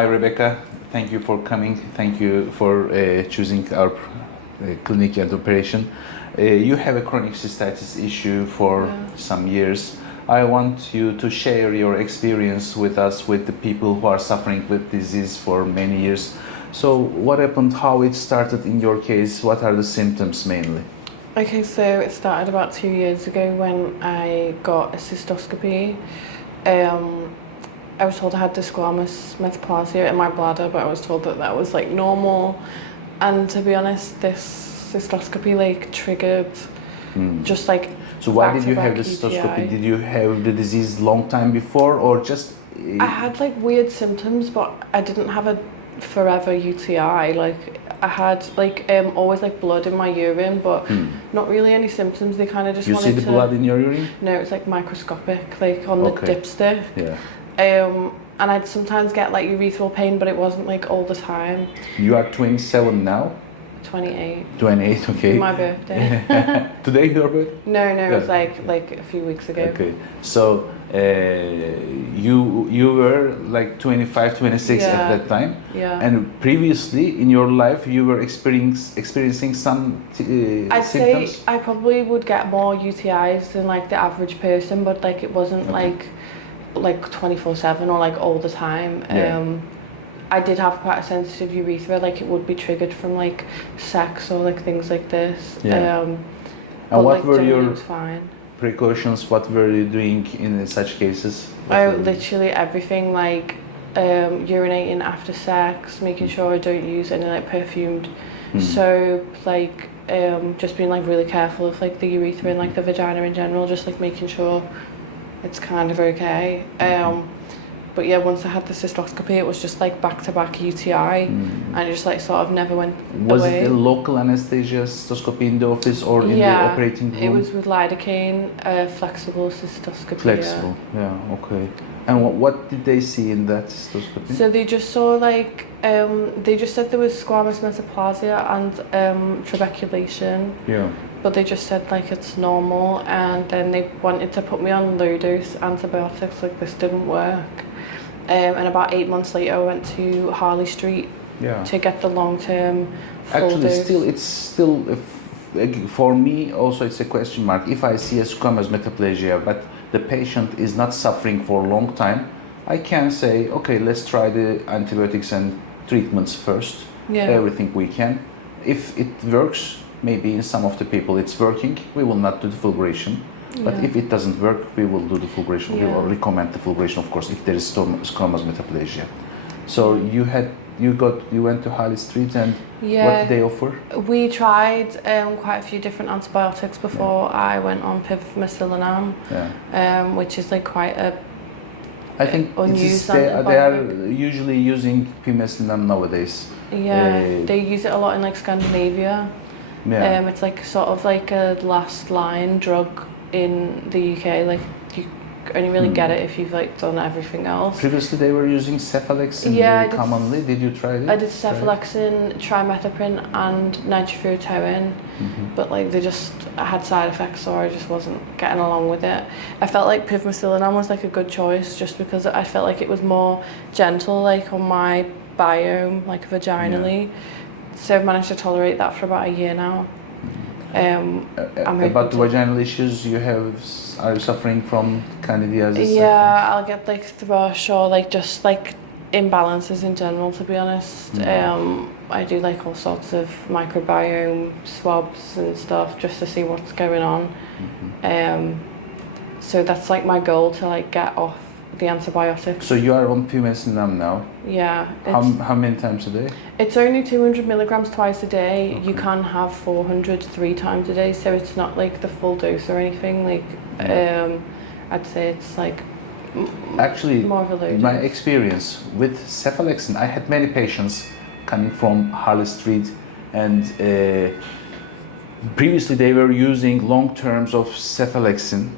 Hi, Rebecca. Thank you for coming. Thank you for choosing our clinic and operation. You have a chronic cystitis issue for some years. I want you to share your experience with us, with the people who are suffering with disease for many years. So what happened, how it started in your case, what are the symptoms mainly? Okay, so it started about 2 years ago when I got a cystoscopy. I was told I had squamous metaplasia in my bladder, but I was told that that was like normal. And to be honest, this cystoscopy like triggered just like So why did you have back-to-back the cystoscopy? UTI. Did you have the disease long time before or just... I had like weird symptoms, but I didn't have a forever UTI. Like I had like always like blood in my urine, but not really any symptoms. They kind of just You wanted see the blood in your urine? No, it's like microscopic, like on the dipstick. Yeah. And I'd sometimes get like urethral pain, but it wasn't like all the time. You are 27 now? 28. 28, okay. My birthday. Today your birthday? No, it was like a few weeks ago. Okay, so you were like 25, 26 at that time. Yeah. And previously in your life you were experiencing some I'd symptoms? say I probably would get more UTIs than like the average person, but like it wasn't like 24/7 or like all the time. I did have quite a sensitive urethra, like it would be triggered from like sex or like things like this. And what were your fine. precautions? What were you doing in such cases? Literally everything, like urinating after sex, making sure I don't use any like perfumed soap, like just being like really careful of like the urethra and like the vagina in general, just like making sure it's kind of okay. But yeah, once I had the cystoscopy, it was just like back-to-back UTI, and it just like sort of never went Was away. it a local anesthesia cystoscopy in the office or in the operating room? It was with lidocaine, flexible cystoscopy. Flexible, yeah, okay. And what did they see in that cystoscopy? So they just saw like, they just said there was squamous metaplasia and trabeculation. Yeah. But they just said like it's normal, and then they wanted to put me on low dose antibiotics, like this didn't work. And about 8 months later I went to Harley Street to get the long-term full Actually, dose. it's still, for me also it's a question mark. If I see a squamous metaplasia, but the patient is not suffering for a long time, I can say, okay, let's try the antibiotics and treatments first, everything we can. If it works, maybe in some of the people it's working, we will not do the fulguration. But if it doesn't work, we will do the fulguration. We will recommend the fulguration, of course, if there is squamous metaplasia. So you went to Harley Street, and what did they offer? We tried quite a few different antibiotics before I went on pivmecillinam, which is like quite a I think they are usually using pivmecillinam nowadays. They use it a lot in like Scandinavia. It's like sort of like a last line drug in the UK. Like you only really get it if you've like done everything else. Previously they were using cephalexin commonly. Did you try it? I did cephalexin, trimethoprim and nitrofurantoin, but like I had side effects, so I just wasn't getting along with it. I felt like pivmecillinam was like a good choice just because I felt like it was more gentle like on my biome, like vaginally. So I've managed to tolerate that for about a year now. About the vaginal issues are you suffering from candidiasis? Yeah, I'll get like thrush or like just like imbalances in general, to be honest. I do like all sorts of microbiome swabs and stuff just to see what's going on. So that's like my goal, to like get off the antibiotics. So you are on pivmecillinam now? Yeah. How many times a day? It's only 200 milligrams twice a day. Okay. You can have 400 3 times a day, so it's not like the full dose or anything. Like, I'd say it's like actually more of a low my dose. experience with cephalexin, I had many patients coming from Harley Street, and previously they were using long terms of cephalexin,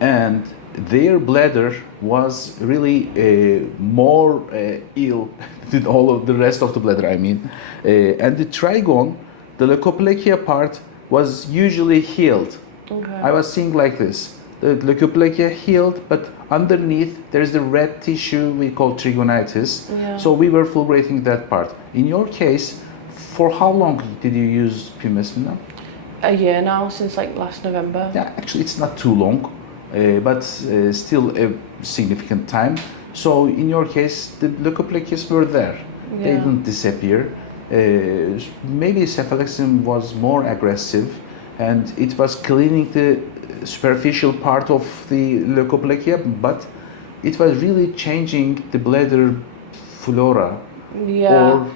and their bladder was really more ill than all of the rest of the bladder, I mean. And the trigone, the leukoplakia part, was usually healed. Okay. I was seeing like this. the leukoplakia healed, but underneath there's the red tissue we call trigonitis. Yeah. So we were fulgurating that part. In your case, for how long did you use pumice? A year now, since like last November. Yeah, actually it's not too long, but still a significant time. So in your case, the leukoplakias were there. Yeah. They didn't disappear. Maybe cephalexin was more aggressive, and it was cleaning the superficial part of the leukoplakia, but it was really changing the bladder flora. Yeah. Or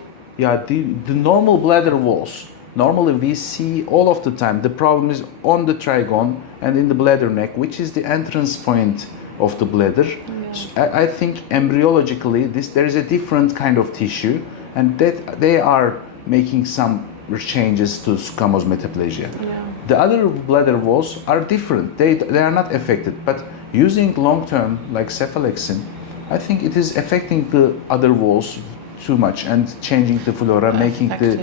the normal bladder walls. Normally we see all of the time the problem is on the trigone and in the bladder neck, which is the entrance point of the bladder. Yeah. So I think embryologically there is a different kind of tissue, and that they are making some changes to squamous metaplasia. Yeah. The other bladder walls are different. They are not affected, but using long term like cephalexin, I think it is affecting the other walls too much and changing the flora, making the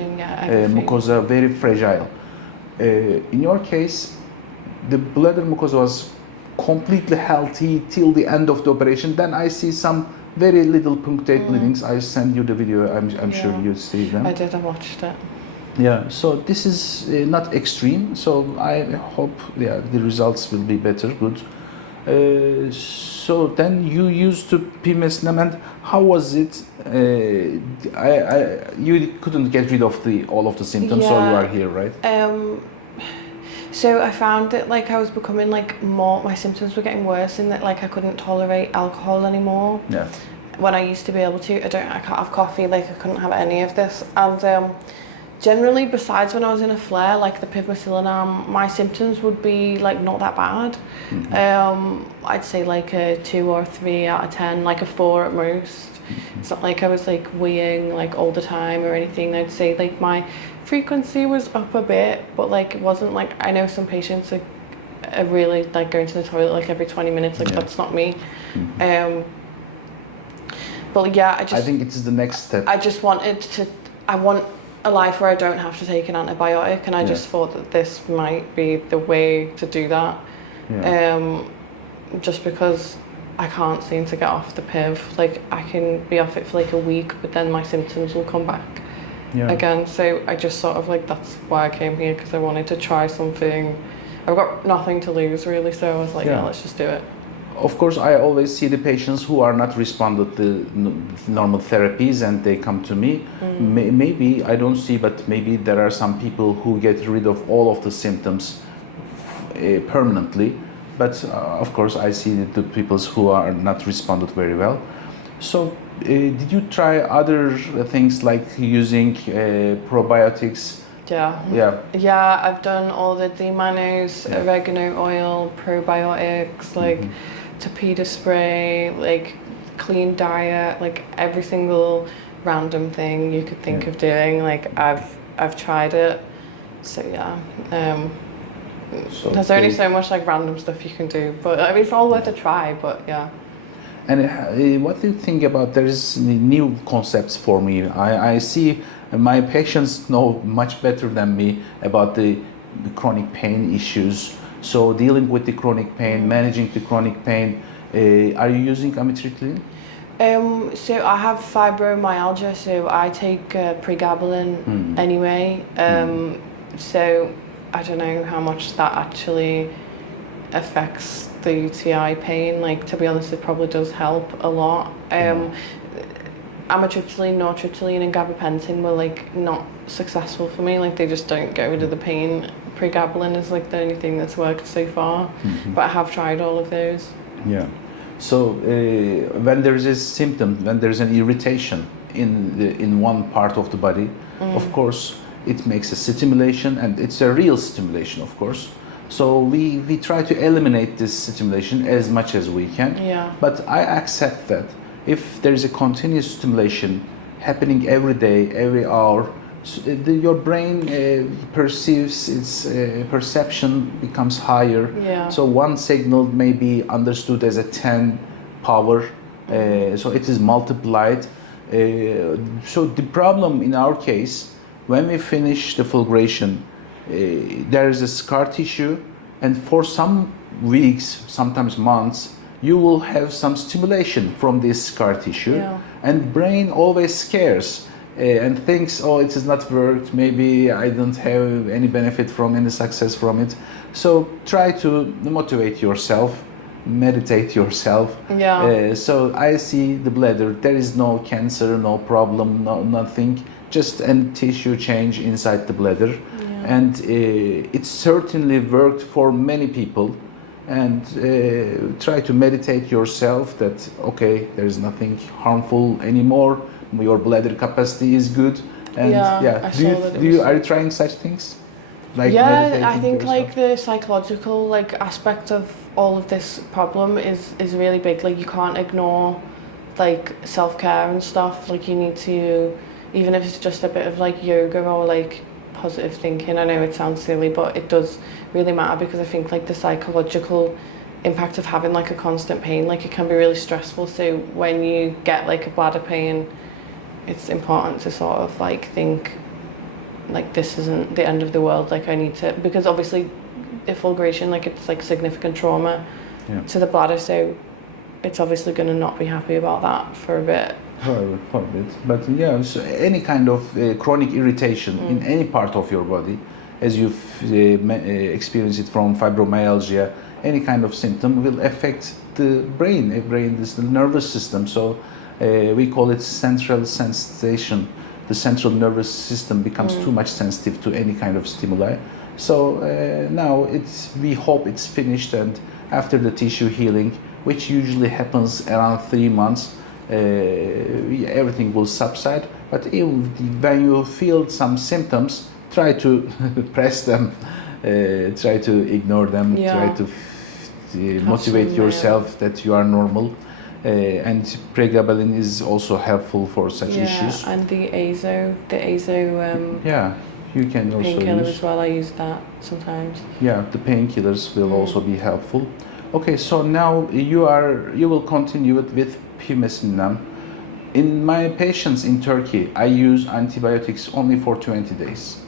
mucosa very fragile. In your case, the bladder mucosa was completely healthy till the end of the operation. Then I see some very little punctate bleedings. I send you the video. I'm sure you see them. I did. I watched it. Yeah. So this is not extreme. So I hope the results will be better. Good. So then you used to pumice, and how was it? You couldn't get rid of all of the symptoms, so you are here, right? So I found that like I was becoming like my symptoms were getting worse, and that like I couldn't tolerate alcohol anymore. Yeah. When I used to be able to, I can't have coffee. Like I couldn't have any of this, and generally, besides when I was in a flare, like the pivmecillinam, my symptoms would be like not that bad. Mm-hmm. I'd say like a 2 or 3 out of 10, like a 4 at most. Mm-hmm. It's not like I was like weeing like all the time or anything. I'd say like my frequency was up a bit, but like it wasn't like, I know some patients are really like going to the toilet like every 20 minutes. Like that's not me. Mm-hmm. But yeah, I think it is the next step. I want a life where I don't have to take an antibiotic, and I just thought that this might be the way to do that. Just because I can't seem to get off the piv. Like I can be off it for like a week, but then my symptoms will come back again. So I just sort of like, that's why I came here, because I wanted to try something. I've got nothing to lose really, so I was like, let's just do it. Of course, I always see the patients who are not responded to normal therapies, and they come to me. Maybe I don't see, but maybe there are some people who get rid of all of the symptoms permanently. But of course, I see the people who are not responded very well. So, did you try other things like using probiotics? Yeah, I've done all the D-mannose, oregano oil, probiotics, like tapeta spray, like clean diet, like every single random thing you could think of doing. Like I've tried it. So there's only so much like random stuff you can do, but I mean it's all worth a try. But yeah. And what do you think about, there's new concepts for me? I see my patients know much better than me about the chronic pain issues. So dealing with the chronic pain, managing the chronic pain, are you using amitriptyline? So I have fibromyalgia, so I take pregabalin anyway. So I don't know how much that actually affects the UTI pain. Like, to be honest, it probably does help a lot. Amitriptyline, nortriptyline and gabapentin were like not successful for me. Like they just don't get rid of the pain. Pregabalin is like the only thing that's worked so far, but I have tried all of those. Yeah. So when there's a symptom, when there's an irritation in one part of the body, of course it makes a stimulation, and it's a real stimulation, of course. So we try to eliminate this stimulation as much as we can. Yeah. But I accept that if there is a continuous stimulation happening every day, every hour, your brain perceives its perception becomes higher. Yeah. So one signal may be understood as a 10 power, so it is multiplied. So the problem in our case, when we finish the fulguration, there is a scar tissue, and for some weeks, sometimes months, you will have some stimulation from this scar tissue, Yeah. and brain always scares and thinks, oh, it has not worked, maybe I don't have any benefit from any success from it. So try to motivate yourself, meditate yourself. Yeah. So I see the bladder, there is no cancer, no problem, no nothing, just a tissue change inside the bladder. Yeah. And it certainly worked for many people. And try to meditate yourself that, okay, there is nothing harmful anymore, your bladder capacity is good. And Yeah, I saw that it was- are you trying such things? Like Yeah, I meditating think yourself? like the psychological like aspect of all of this problem is really big. Like you can't ignore like self-care and stuff. Like you need to, even if it's just a bit of like yoga or like positive thinking. I know it sounds silly, but it does really matter, because I think like the psychological impact of having like a constant pain, like it can be really stressful. So when you get like a bladder pain, it's important to sort of like think like this isn't the end of the world, like I need to, because obviously the fulguration, like it's like significant trauma to the bladder, so it's obviously going to not be happy about that for a bit. For a bit, but yeah, so any kind of chronic irritation in any part of your body, as you've experienced it from fibromyalgia, any kind of symptom will affect the brain. Brain is the nervous system, so we call it central sensation. The central nervous system becomes too much sensitive to any kind of stimuli. So now we hope it's finished, and after the tissue healing, which usually happens around 3 months, everything will subside. But when you feel some symptoms, try to press them, try to ignore them, try to motivate yourself that you are normal. And pregabalin is also helpful for such issues. And the azo you can also painkiller use as well. I use that sometimes. Yeah, the painkillers will also be helpful. Okay, so now you will continue it with pimesininam. In my patients in Turkey, I use antibiotics only for 20 days.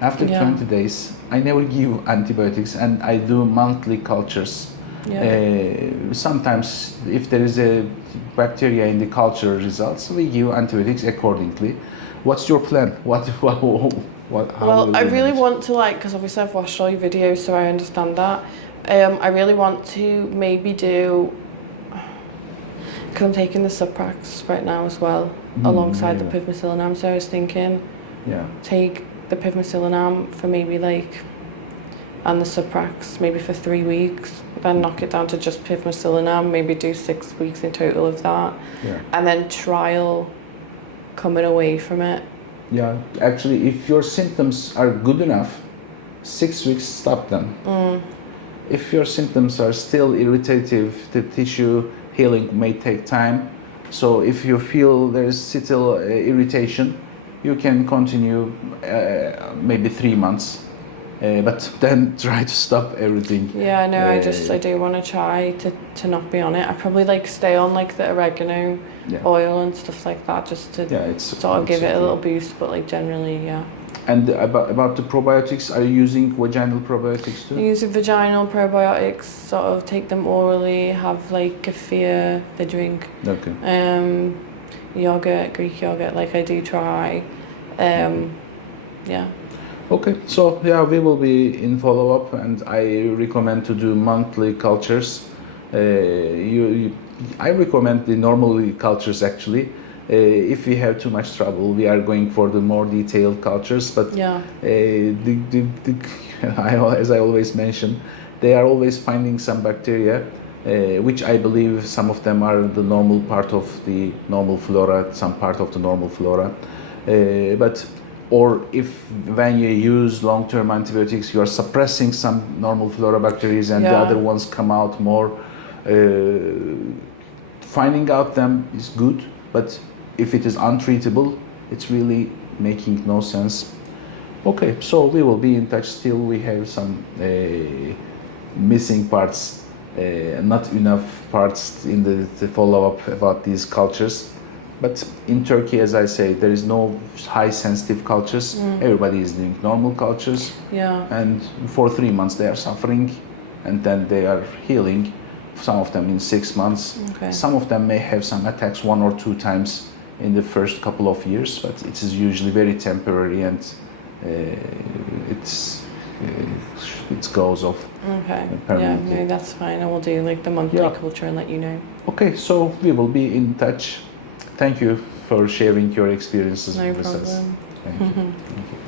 After 20 days, I never give antibiotics, and I do monthly cultures. Sometimes, if there is a bacteria in the culture results, we give antibiotics accordingly. What's your plan? Well, I really want to, like, because obviously I've watched all your videos, so I understand that. I really want to maybe do, because I'm taking the Suprax right now as well, alongside the pivmesilinam. So I was thinking, take the pivmesilinam for maybe like, and the Suprax maybe for 3 weeks, then knock it down to just pivmesilinam, maybe do 6 weeks in total of that, and then trial coming away from it. Yeah, actually, if your symptoms are good enough, 6 weeks, stop them. If your symptoms are still irritative, the tissue healing may take time. So if you feel there's still irritation, you can continue maybe 3 months. But then try to stop everything. Yeah, no, I do want to try to not be on it. I probably like stay on like the oregano oil and stuff like that, just to sort of give it a little boost, but like generally, And about the probiotics, are you using vaginal probiotics too? I use vaginal probiotics, sort of take them orally, have like kefir, the drink. Okay. Yogurt, Greek yogurt, like I do try. Okay, so we will be in follow-up, and I recommend to do monthly cultures. I recommend the normal cultures actually. If we have too much trouble, we are going for the more detailed cultures. But as I always mention, they are always finding some bacteria, which I believe some of them are the normal part of the normal flora, some part of the normal flora. Or if when you use long-term antibiotics, you are suppressing some normal flora bacteria and the other ones come out more. Finding out them is good, but if it is untreatable, it's really making no sense. Okay, so we will be in touch. Still, we have some missing parts, not enough parts in the follow-up about these cultures. But in Turkey, as I say, there is no high sensitive cultures. Everybody is doing normal cultures. And for 3 months they are suffering. and then they are healing. Some of them in 6 months. Okay. Some of them may have some attacks 1 or 2 times in the first couple of years, but it is usually very temporary, and it goes off. Okay. Yeah, permanently. no, that's fine. I will do like the monthly Yeah. culture and let you know. Okay, so we will be in touch. Thank you for sharing your experiences No with us. problem. Thank you. Thank you.